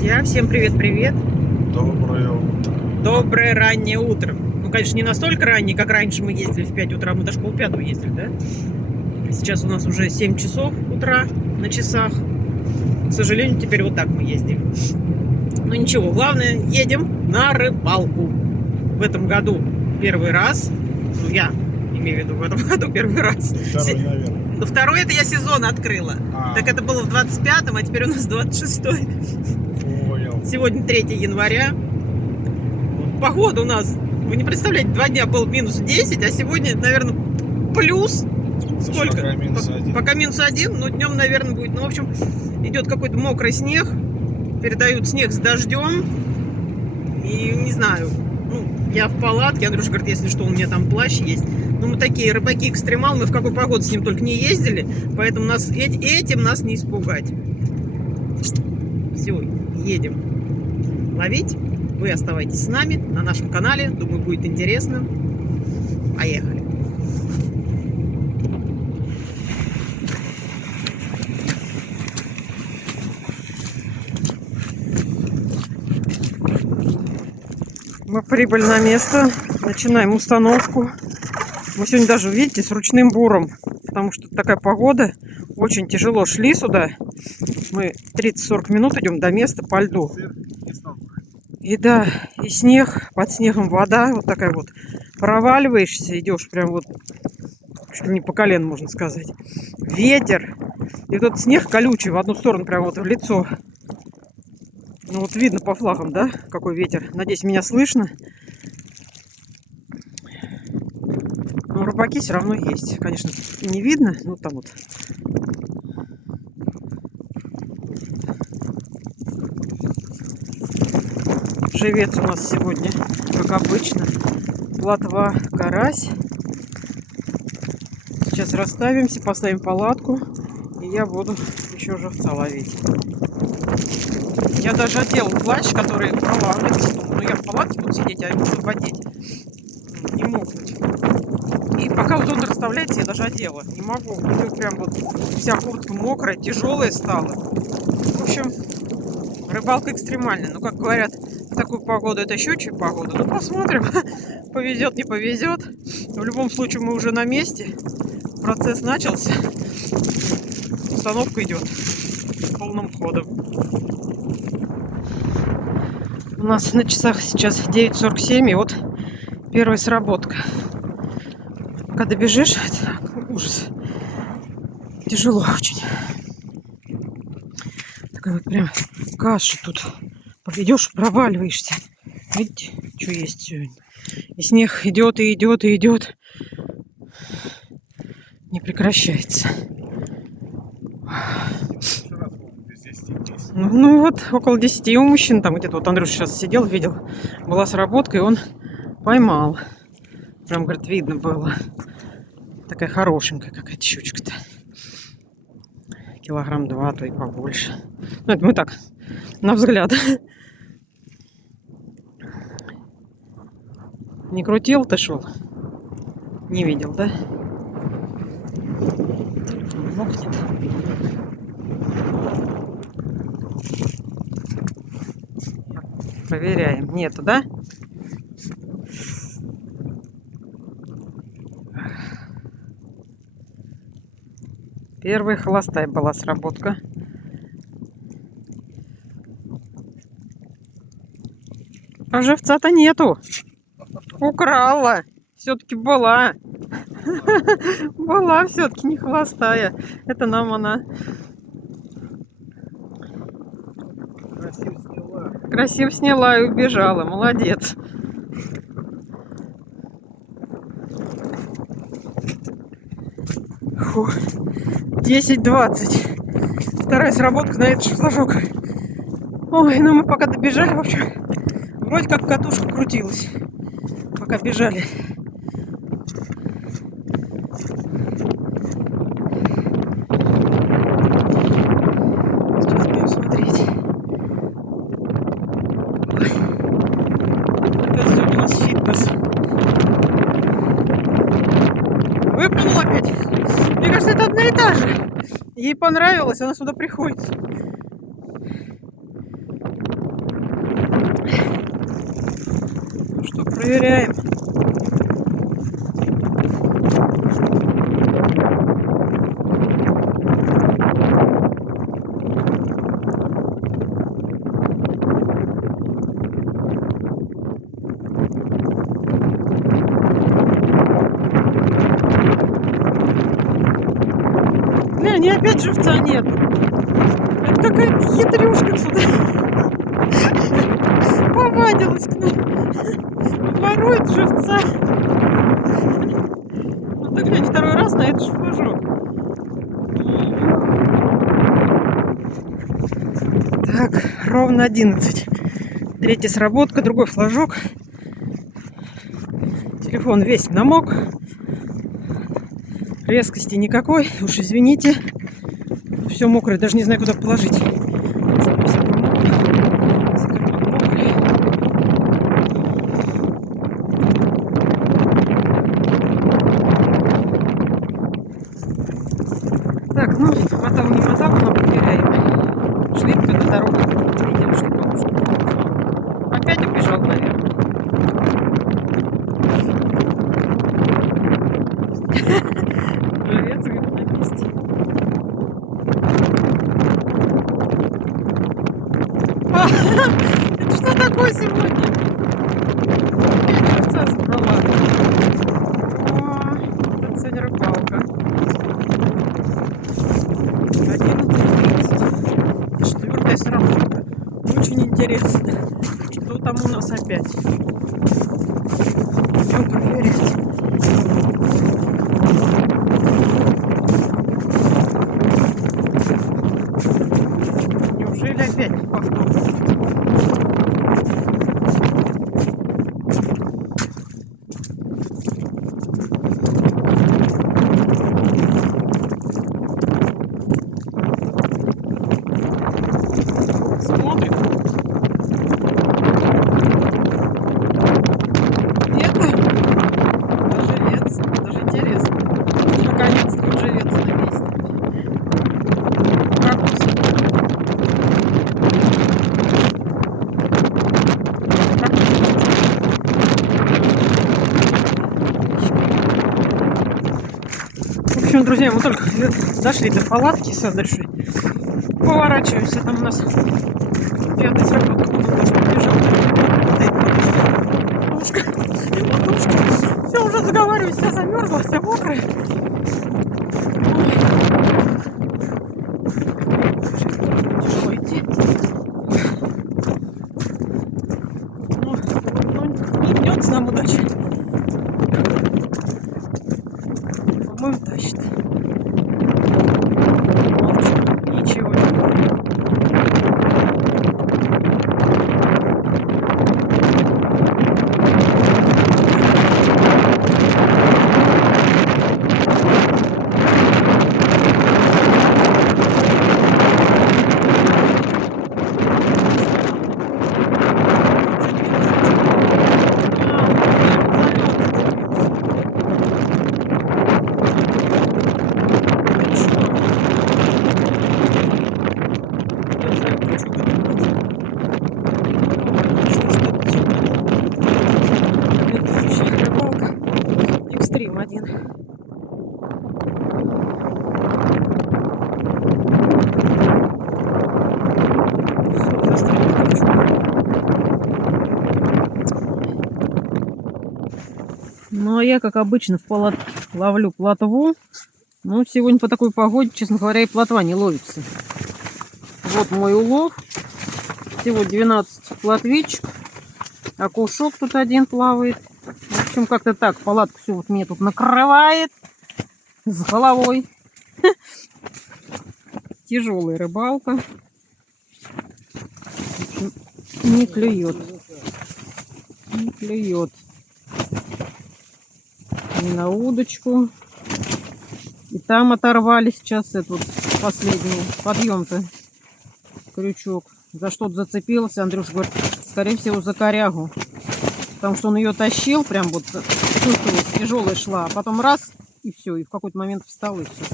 друзья! Всем привет-привет! Доброе утро. Доброе раннее утро. Ну, конечно, не настолько раннее, как раньше мы ездили в 5 утра, мы даже полпятого ездили, да? Сейчас у нас уже 7 часов утра на часах. К сожалению, теперь вот так мы ездим. Но ничего, главное, едем на рыбалку. В этом году первый раз, ну, я имею в виду в этом году первый раз. Второй, наверное. Ну, второй это я сезон открыла. Так это было в 25-м, а теперь у нас 26-й. Понял. Сегодня 3 января. Погода у нас, вы не представляете, 2 дня был минус 10, а сегодня, наверное, плюс. Сколько? Пока минус 1. Пока минус 1, но днем, наверное, будет. Ну, в общем, идет какой-то мокрый снег. Передают снег с дождем. И не знаю, ну, я в палатке. Андрюша говорит, если что, у меня там плащ есть. Ну, мы такие рыбаки-экстремал, мы в какой погоду с ним только не ездили. Поэтому этим нас не испугать. Все, едем ловить. Вы оставайтесь с нами на нашем канале. Думаю, будет интересно. Поехали. Мы прибыли на место. Начинаем установку. Мы сегодня даже, видите, с ручным буром. Потому что такая погода. Очень тяжело шли сюда. Мы 30-40 минут идем до места по льду. И да, и снег, под снегом вода, вот такая вот. Проваливаешься, идешь прям вот, чуть ли не по колено, можно сказать. Ветер. И вот этот снег колючий в одну сторону, прям вот в лицо. Ну вот видно по флагам, да, какой ветер. Надеюсь, меня слышно. Но рыбаки все равно есть. Конечно, не видно, ну там вот. Живец у нас сегодня, как обычно, плотва, карась. Сейчас расставимся, поставим палатку, и я буду еще живца ловить. Я даже одела плащ, который проваливается. Ну, я в палатке буду сидеть, а я буду подеть. Не мокнуть. И пока вот он расставляется, я даже одела. Не могу. Тут прям вот вся куртка мокрая, тяжелая стала. В общем, рыбалка экстремальная. Но, как говорят, в такую погоду это щучья погода. Ну, посмотрим. Повезет, не повезет. В любом случае, мы уже на месте. Процесс начался. Установка идет полным ходом. У нас на часах сейчас 9:47, и вот первая сработка. Пока добежишь, это ужас. Тяжело очень. Такая вот прям каша тут. Идешь, проваливаешься. Видите, что есть сегодня. И снег идет, и идет, и идет. Не прекращается. Ну вот, около 10 у мужчин. Там где-то вот Андрюша сейчас сидел, видел. Была сработка, и он поймал. Прям, говорит, видно было. Такая хорошенькая какая-то щучка-то. Килограмм 2, а то и побольше. Ну, это мы так, на взгляд. Не крутил, ты шел? Не видел, да? Мокнет. Проверяем. Нету, да? Первая холостая была сработка. А живца-то нету. Украла. Все-таки была. Была все-таки не холостая. Это нам она. Красиво сняла и убежала. Молодец. Фу. 10:20. Вторая сработка на этот флажок. Ой, ну мы пока добежали, в общем, вроде как катушка крутилась. Пока бежали. Сейчас будем смотреть. Ой. Это сегодня у нас фитнес. Выплюнул опять. Мне кажется, это одна и та же. Ей понравилось, она сюда приходит. проверяем. Глянь, и опять живца нету. Это какая-то хитрюшка сюда повадилась к нам. Ворует живца. Ну ты глянь, второй раз на этот же флажок. Так, ровно 11. Третья сработка, другой флажок. Телефон весь намок. Резкости никакой, уж извините. Все мокрое, даже не знаю, куда положить. Так, ну, мотал не мотал, но проверяем. Шли туда дорогу, видели, что бабушка. Опять убежал, наверное. Живец, говорит, на месте. Это что такое сегодня? Опять живца забрала. О, это сегодня рыбалка. 11:30. Четвертая сработка. Очень интересно, что там у нас опять. Будем проверять. Неужели опять повтор будет? Смотрим. Это живец. Даже интересно. Наконец-то живец на месте. Ракурс. В общем, друзья, мы только дошли до палатки с Андрюшей. Поворачиваемся, там у нас пятая сработка. Он даже побежал. Подушка. Все, уже заговариваюсь, вся замерзла, вся мокрая. Тяжело идти. Ну, не идется нам удачи. По-моему, тащит. Молчу. Ничего не говорю. Экстрим один. Все, застрял крючок. Ну а я, как обычно, в палатке ловлю плотву. Ну, сегодня по такой погоде, честно говоря, и плотва не ловится. Вот мой улов. Всего 12 плотвичек. Окушок тут один плавает. В общем, как-то так. Палатка все вот мне тут накрывает. С головой. Тяжелая рыбалка. Не клюет. Не клюет. Не на удочку. И там оторвали сейчас этот последний подъем-то. Крючок. За что-то зацепился. Андрюш говорит, скорее всего, за корягу. Потому что он ее тащил, прям вот чувствовалось, тяжелая шла. А потом раз, и все. И в какой-то момент встал, и все.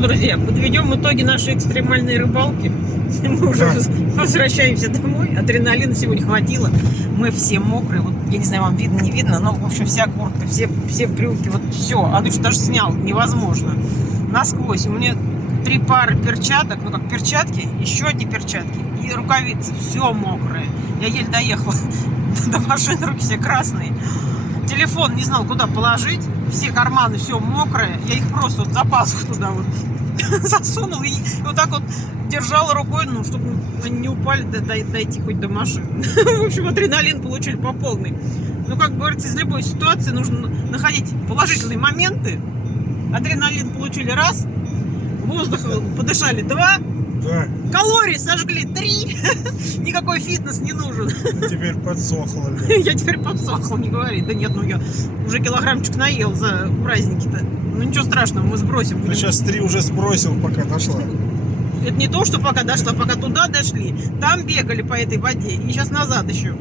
что, друзья, подведем итоги нашей экстремальной рыбалки. Мы уже возвращаемся домой. Адреналина сегодня хватило. Мы все мокрые. Вот, я не знаю, вам видно, не видно, но, в общем, вся куртка, все брюки, вот все. Андрюш даже снял, невозможно. Насквозь. У меня 3 пары перчаток, ну как перчатки, еще одни перчатки и рукавицы. Все мокрое. Я еле доехала до машины, руки все красные. Телефон не знал, куда положить. Все карманы, все мокрое. Я их просто вот за пазуху туда вот засунула и вот так вот держала рукой, ну, чтобы они не упали, дойти хоть до машины. В общем, адреналин получили по полной. Ну, как говорится, из любой ситуации нужно находить положительные моменты. Адреналин получили раз, воздух подышали 2, Да, калорий сожгли 3. Никакой фитнес не нужен. ты теперь подсохла. Лен. Я теперь подсохла, не говори. Да нет, ну я уже килограммчик наел за праздники-то. Ну ничего страшного, мы сбросим. Ты сейчас 3 уже сбросил, пока дошла. Это не то, что пока дошла, пока туда дошли. Там бегали по этой воде. И сейчас назад еще.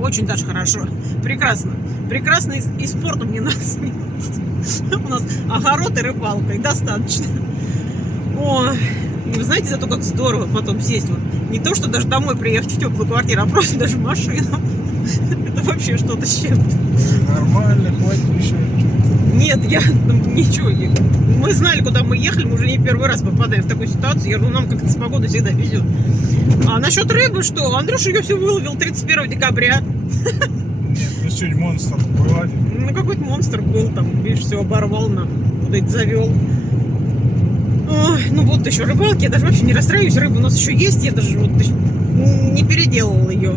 Очень даже хорошо. Прекрасно. Прекрасно и спортом не надо заниматься. У нас огород и рыбалка. И достаточно. О, и вы знаете, зато как здорово потом сесть. Вот. Не то, что даже домой приехать в теплую квартиру, а просто даже в машину. Это вообще что-то с чем-то. Нормально, хватит еще. Нет, я ничего. Мы знали, куда мы ехали, мы уже не первый раз попадаем в такую ситуацию. Я говорю, нам как-то с погодой всегда везет. А насчет рыбы, что? Андрюша ее все выловил 31 декабря. Нет, ну сегодня монстр был один. Ну, какой-то монстр был там, видишь, все оборвал нам, куда-то завел. Ой, ну будут еще рыбалки, я даже вообще не расстраиваюсь, рыба у нас еще есть, я даже вот не переделала ее.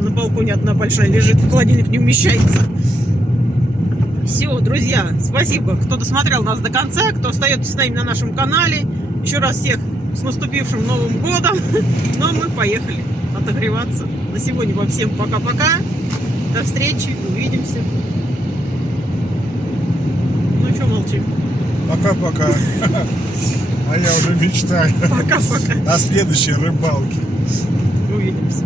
На балконе одна большая лежит, в холодильник не умещается. Все, друзья, спасибо, кто досмотрел нас до конца, кто остается с нами на нашем канале. Еще раз всех с наступившим Новым годом. Ну а мы поехали отогреваться. На сегодня вам всем пока-пока. До встречи, увидимся. Ну что молчим? Пока-пока. А я уже мечтаю Пока-пока. о следующей рыбалке. Увидимся.